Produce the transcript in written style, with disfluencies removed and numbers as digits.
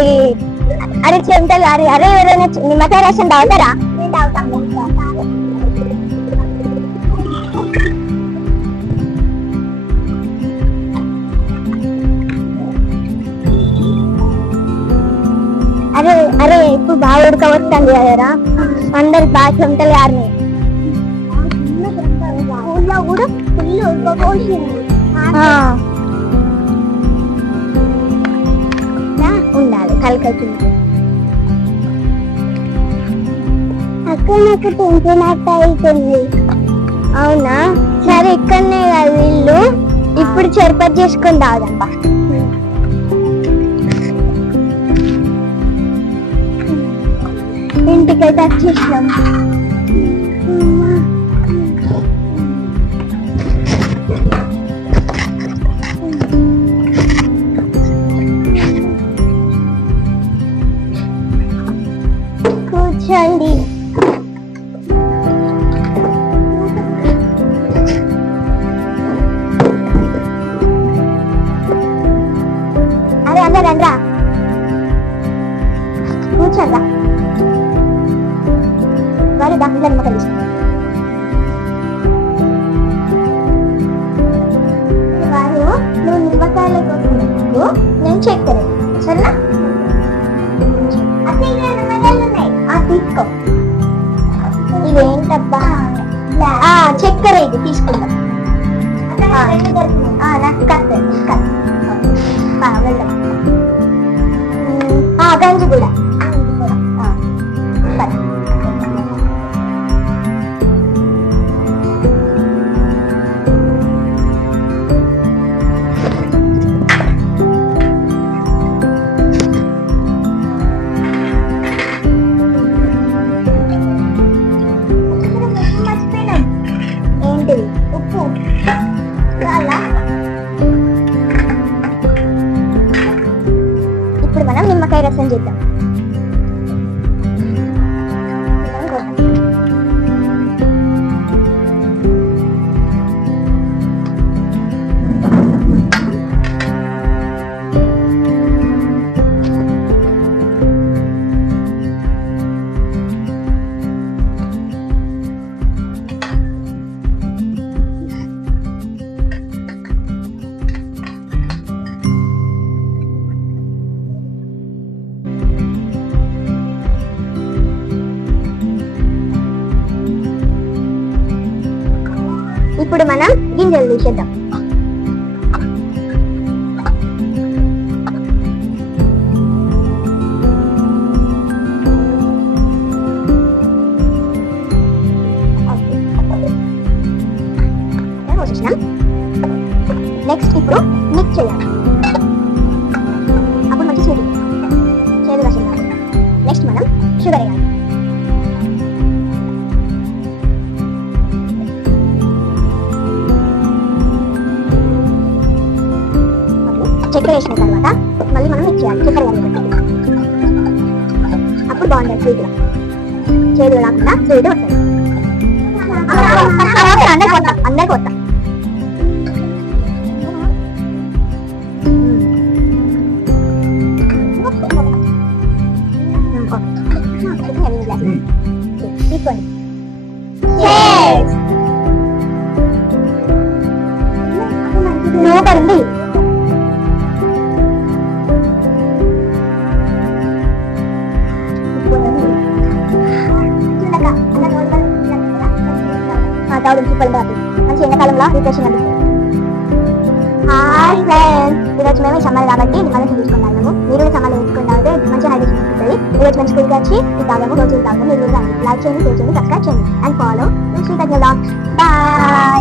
అరే అరే చెమటలు అరే అరే ఎవరైనా నిమ్మకాయ రసం తాగుతారా? అరే అరే ఇప్పుడు బాగా ఉడకవస్తుంది కదరా, అందరు బాగా చెమటలు గారిని కూడా ఫుల్ ఉడకపోసింది. ఉండాలి కలకతుంది. అక్కడ నాకు టెన్షన్ అవుతుంది. అవునా, సరే ఇక్కడనే కదా ఇల్లు, ఇప్పుడు చెరుపతి చేసుకొని తాగుదాంపా. ఇంటికైతే వచ్చేసినాం. కూర్చోండి. అరే అందరు రండ్రా, కూర్చోండ్రా. వారు దాంట్లో నిమ్మకాయలు ఇస్తారు. వారు నువ్వు నిమ్మకాయలు కొట్టినప్పుడు నేను చక్కెర, సరేనా? తీసుకో. ఇదేంటబ్బా, చక్కెర ఇది తీసుకుందాం. నాకు కత్త వెళ్దాం. గంజి కూడా ఉప్పు. ఇప్పుడు మనం నిమ్మకాయ రసం చేద్దాం. ఇప్పుడు మనం గింజలు తీసేద్దాం. నెక్స్ట్ ఇప్పుడు మిక్స్ చేయాలి. అప్పుడు మంచి చేదు రసం. నెక్స్ట్ మనం షుగర్ వేయాలి. చక్కెర వేసిన తర్వాత మళ్ళీ మనం మిక్స్ చేయాలి. చక్కెర అప్పుడు బాగుంటుంది. స్వీట్ చేదు రాకుండా స్వీట్ వస్తుంది. అందరికి వస్తాం. తీసుకోండి. సూపర్ ఉంది. తాగడం సూపర్ ఉంది. మంచి ఎండాకాలంలో రిఫ్రెషింగ్ అనిపిస్తుంది. హాయ్ ఫ్రెండ్స్, ఈరోజు మేము సమ్మర్ కాబట్టి నిమ్మరసం తీసుకున్నాము. మీరు సమ్మర్ వేసుకుని తాగితే మంచి హైడ్రేషన్ అనిపిస్తుంది. ఈరోజు మంచి స్కూల్కి వచ్చి తాగాము. రోజు తాగాము. మీరు లైక్ చేయండి, షేర్ చేయండి, సబ్స్క్రైబ్ చేయండి అండ్ ఫాలో. బాయ్.